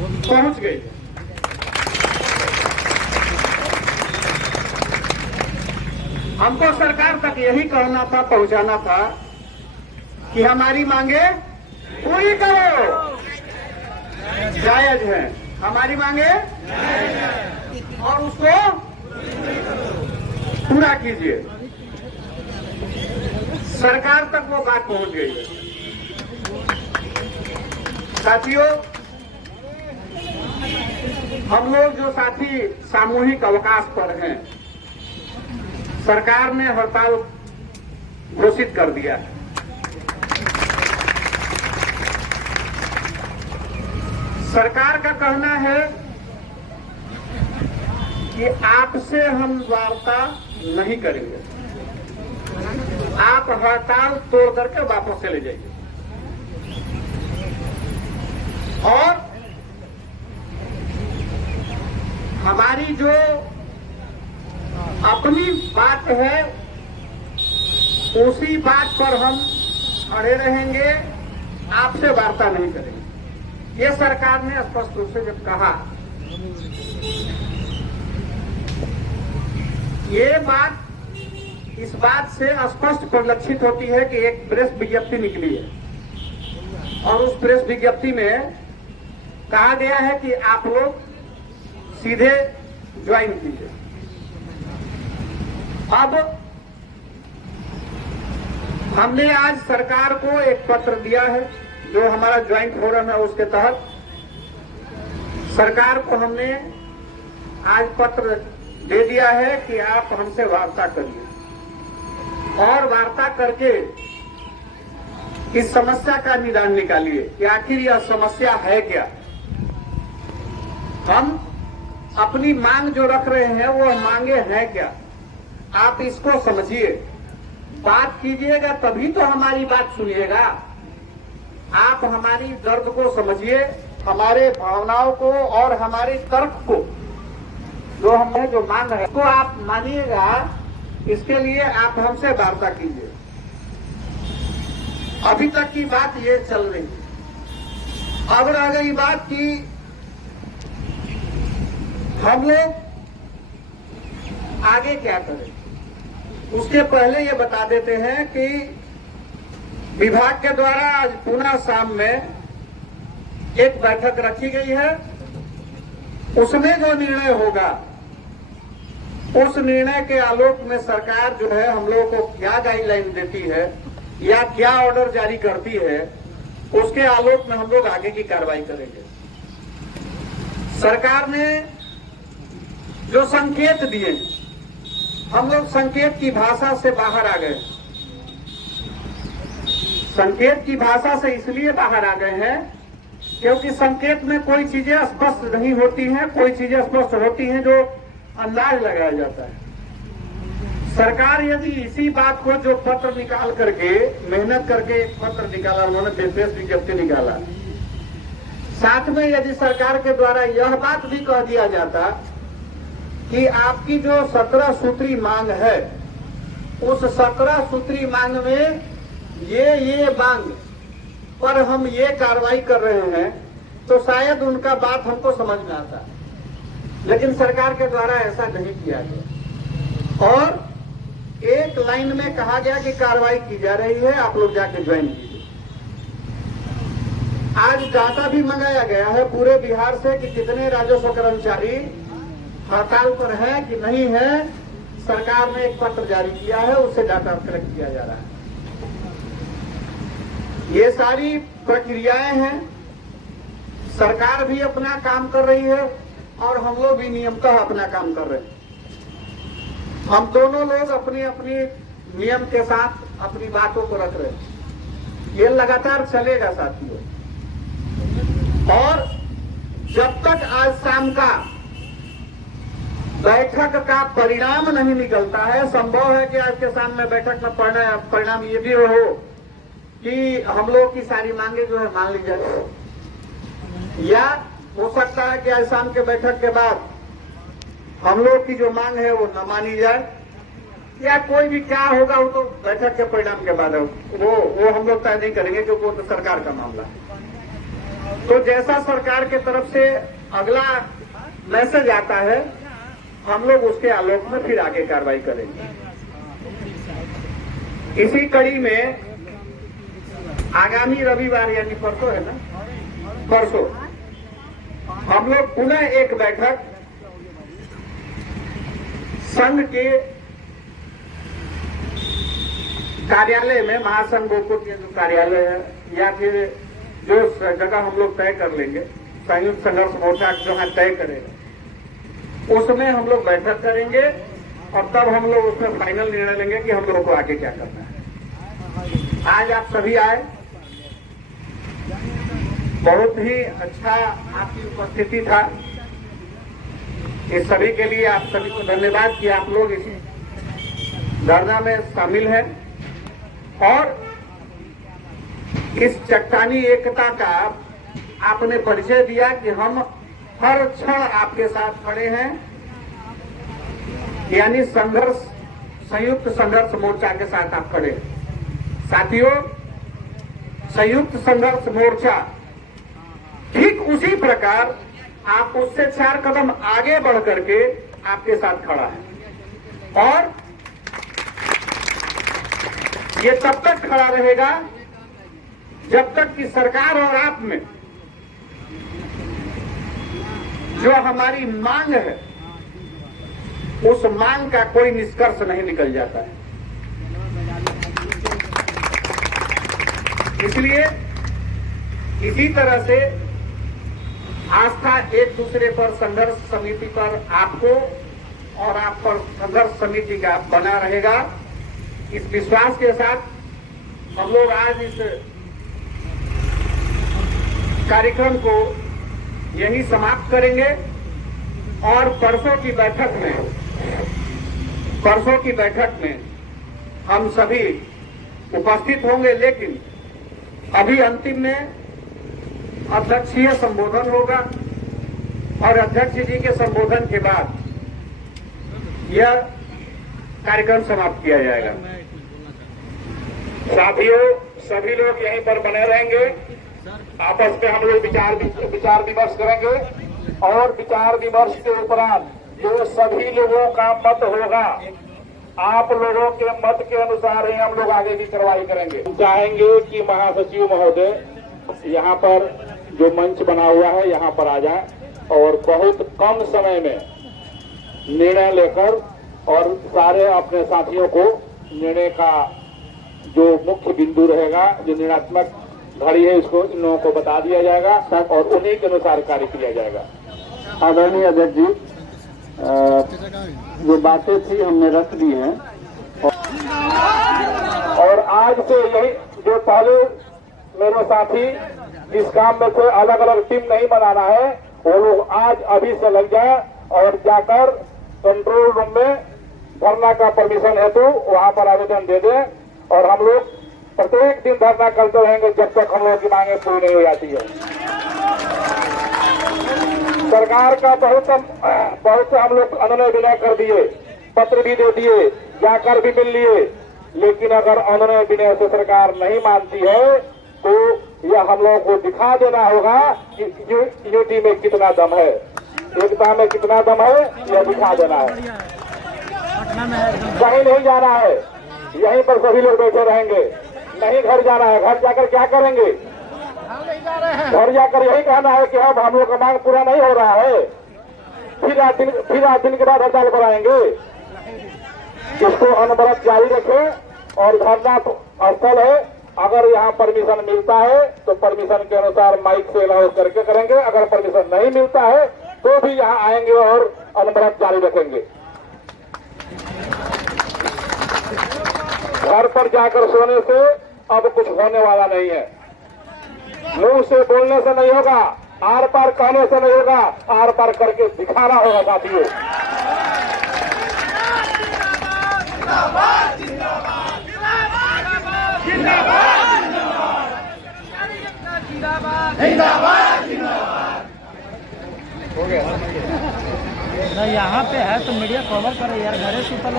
पहुंच गई है। हमको सरकार तक यही कहना था, पहुंचाना था कि हमारी मांगे पूरी करो, जायज है हमारी मांगे और उसको पूरा कीजिए। सरकार तक वो बात पहुंच गई है। साथियों, हम लोग जो साथी सामूहिक अवकाश पर हैं, सरकार ने हड़ताल घोषित कर दिया है। सरकार का कहना है कि आपसे हम वार्ता नहीं करेंगे, आप हड़ताल तोड़ करके वापस चले जाइए। और हमारी जो अपनी बात है उसी बात पर हम अड़े रहेंगे, आपसे वार्ता नहीं करेंगे। ये सरकार ने स्पष्ट रूप से जब कहा, ये बात इस बात से स्पष्ट परिलक्षित होती है कि एक प्रेस विज्ञप्ति निकली है और उस प्रेस विज्ञप्ति में कहा गया है कि आप लोग सीधे ज्वाइन कीजिए। अब हमने आज सरकार को एक पत्र दिया है, जो हमारा ज्वाइंट फोरम है उसके तहत सरकार को हमने आज पत्र दे दिया है कि आप हमसे वार्ता करिए और वार्ता करके इस समस्या का निदान निकालिए कि आखिर यह समस्या है क्या। हम अपनी मांग जो रख रहे हैं वो मांगे हैं क्या, आप इसको समझिए, बात कीजिएगा तभी तो हमारी बात सुनिएगा। आप हमारी दर्द को समझिए, हमारे भावनाओं को और हमारे तर्क को, जो हमने जो मांग है को आप मानिएगा। इसके लिए आप हमसे वार्ता कीजिए। अभी तक की बात ये चल रही है। अब रह गई बात कि हम लोग आगे क्या करें। उसके पहले ये बता देते हैं कि विभाग के द्वारा आज पुनः शाम में एक बैठक रखी गई है। उसमें जो निर्णय होगा, उस निर्णय के आलोक में सरकार जो है हम लोगों को क्या गाइडलाइन देती है या क्या ऑर्डर जारी करती है, उसके आलोक में हम लोग आगे की कार्रवाई करेंगे। सरकार ने जो संकेत दिए, हम लोग संकेत की भाषा से बाहर आ गए। संकेत की भाषा से इसलिए बाहर आ गए हैं क्योंकि संकेत में कोई चीजें स्पष्ट नहीं होती हैं, कोई चीजें स्पष्ट होती हैं जो अंदाज लगाया जाता है। सरकार यदि इसी बात को, जो पत्र निकाल करके, मेहनत करके एक पत्र निकाला, उन्होंने प्रेस विज्ञप्ति निकाला, साथ में यदि सरकार के द्वारा यह बात भी कह दिया जाता कि आपकी जो 17 सूत्री मांग है, उस 17 सूत्री मांग में ये मांग पर हम ये कार्रवाई कर रहे हैं, तो शायद उनका बात हमको समझ में आता। लेकिन सरकार के द्वारा ऐसा नहीं किया गया और एक लाइन में कहा गया कि कार्रवाई की जा रही है, आप लोग जाके ज्वाइन कीजिए। आज डाटा भी मंगाया गया है पूरे बिहार से कि कितने राजस्व कर्मचारी हड़ताल पर है कि नहीं है। सरकार ने एक पत्र जारी किया है, उससे डाटा कलेक्ट किया जा रहा है। ये सारी प्रक्रियाएं हैं। सरकार भी अपना काम कर रही है और हम लोग भी नियमतः अपना काम कर रहे हैं। हम दोनों लोग अपनी अपनी नियम के साथ अपनी बातों को रख रहे हैं। ये लगातार चलेगा साथियों। और जब तक आज शाम का बैठक का परिणाम नहीं निकलता है, संभव है कि आज के शाम में बैठक में परिणाम ये भी हो कि हम लोग की सारी मांगे जो है मान ली जाए, या हो सकता है कि आज शाम के बैठक के बाद हम लोग की जो मांग है वो न मानी जाए, या कोई भी क्या होगा वो तो बैठक के परिणाम के बाद है। वो हम लोग तय नहीं करेंगे क्योंकि वो तो सरकार का मामला है। तो जैसा सरकार के तरफ से अगला मैसेज आता है, हम लोग उसके आलोक में फिर आगे कार्रवाई करेंगे। इसी कड़ी में आगामी रविवार यानी परसों है ना, परसों हम लोग पुनः एक बैठक संघ के कार्यालय में, महासंघ गोकुल के जो कार्यालय है या फिर जो जगह हम लोग तय कर लेंगे, संयुक्त संघर्ष मोर्चा जहां तय करेगा, उसमें हम लोग बैठक करेंगे और तब हम लोग उसमें फाइनल निर्णय लेंगे कि हम लोगों को आगे क्या करना है। आज आप सभी आए, बहुत ही अच्छा आपकी उपस्थिति था। इस सभी के लिए आप सभी को धन्यवाद कि आप लोग इस धरना में शामिल हैं और इस चट्टानी एकता का आपने परिचय दिया कि हम हर क्षण आपके साथ खड़े हैं, यानी संघर्ष, संयुक्त संघर्ष मोर्चा के साथ आप खड़े हैं। साथियों, संयुक्त संघर्ष मोर्चा ठीक उसी प्रकार आप उससे 4 कदम आगे बढ़ करके आपके साथ खड़ा है और ये तब तक खड़ा रहेगा जब तक कि सरकार और आप में जो हमारी मांग है उस मांग का कोई निष्कर्ष नहीं निकल जाता है। इसलिए इसी तरह से आस्था एक दूसरे पर, संघर्ष समिति पर आपको और आप पर संघर्ष समिति का बना रहेगा। इस विश्वास के साथ हम लोग आज इस कार्यक्रम को यही समाप्त करेंगे और परसों की बैठक में हम सभी उपस्थित होंगे, लेकिन अभी अंतिम में अध्यक्षीय संबोधन होगा और अध्यक्ष जी के संबोधन के बाद यह कार्यक्रम समाप्त किया जाएगा। साथियों, सभी लोग यहीं पर बने रहेंगे, आपस में हम लोग विचार विमर्श करेंगे और विचार विमर्श के उपरांत जो सभी लोगों का मत होगा, आप लोगों के मत के अनुसार ही हम लोग आगे की कार्रवाई करेंगे। चाहेंगे कि महासचिव महोदय यहाँ पर जो मंच बना हुआ है यहाँ पर आ जाए और बहुत कम समय में निर्णय लेकर और सारे अपने साथियों को निर्णय का जो मुख्य बिंदु रहेगा, जो निर्णात्मक घड़ी है, इसको इन लोगों को बता दिया जाएगा और उन्हीं के अनुसार कार्य किया जाएगा। आदरणीय अध्यक्ष जी, जो बातें थी हमने रख दी हैं और आज से यही जो पहले मेरे साथी जिस काम में कोई अलग अलग टीम नहीं बनाना है, वो लोग आज अभी से लग जाए और जाकर कंट्रोल रूम में धरना का परमिशन हेतु वहां पर आवेदन दे दें और हम लोग प्रत्येक दिन धरना करते रहेंगे जब तक हम लोग की मांगे पूरी नहीं हो जाती है। सरकार का बहुत से हम लोग अनुनय विनय कर दिए, पत्र भी दे दिए, जाकर भी मिल लिए, लेकिन अगर अनुनय विनय से सरकार नहीं मानती है तो यह हम लोगों को दिखा देना होगा कि यूनिटी में कितना दम है, एकता में कितना दम है, यह दिखा देना है। कहीं नहीं जाना है, यहीं पर सभी लोग बैठे रहेंगे, नहीं घर जाना है। घर जाकर क्या करेंगे? घर जाकर यही कहना है कि अब हम लोग का मांग पूरा नहीं हो रहा है, फिर 8 दिन के बाद हड़ताल पर आएंगे। इसको अनवरत जारी रखें और धरना स्थल है, अगर यहाँ परमिशन मिलता है तो परमिशन के अनुसार माइक से अनाउंस करके करेंगे, अगर परमिशन नहीं मिलता है तो भी यहाँ आएंगे और अनवरत जारी रखेंगे। घर पर जाकर सोने से अब कुछ होने वाला नहीं है, मुंह से बोलने से नहीं होगा, आर पार कहने से नहीं होगा, आर पार करके दिखाना होगा साथियों। यहाँ पे है तो मीडिया कवर करे यार, घरे सुतल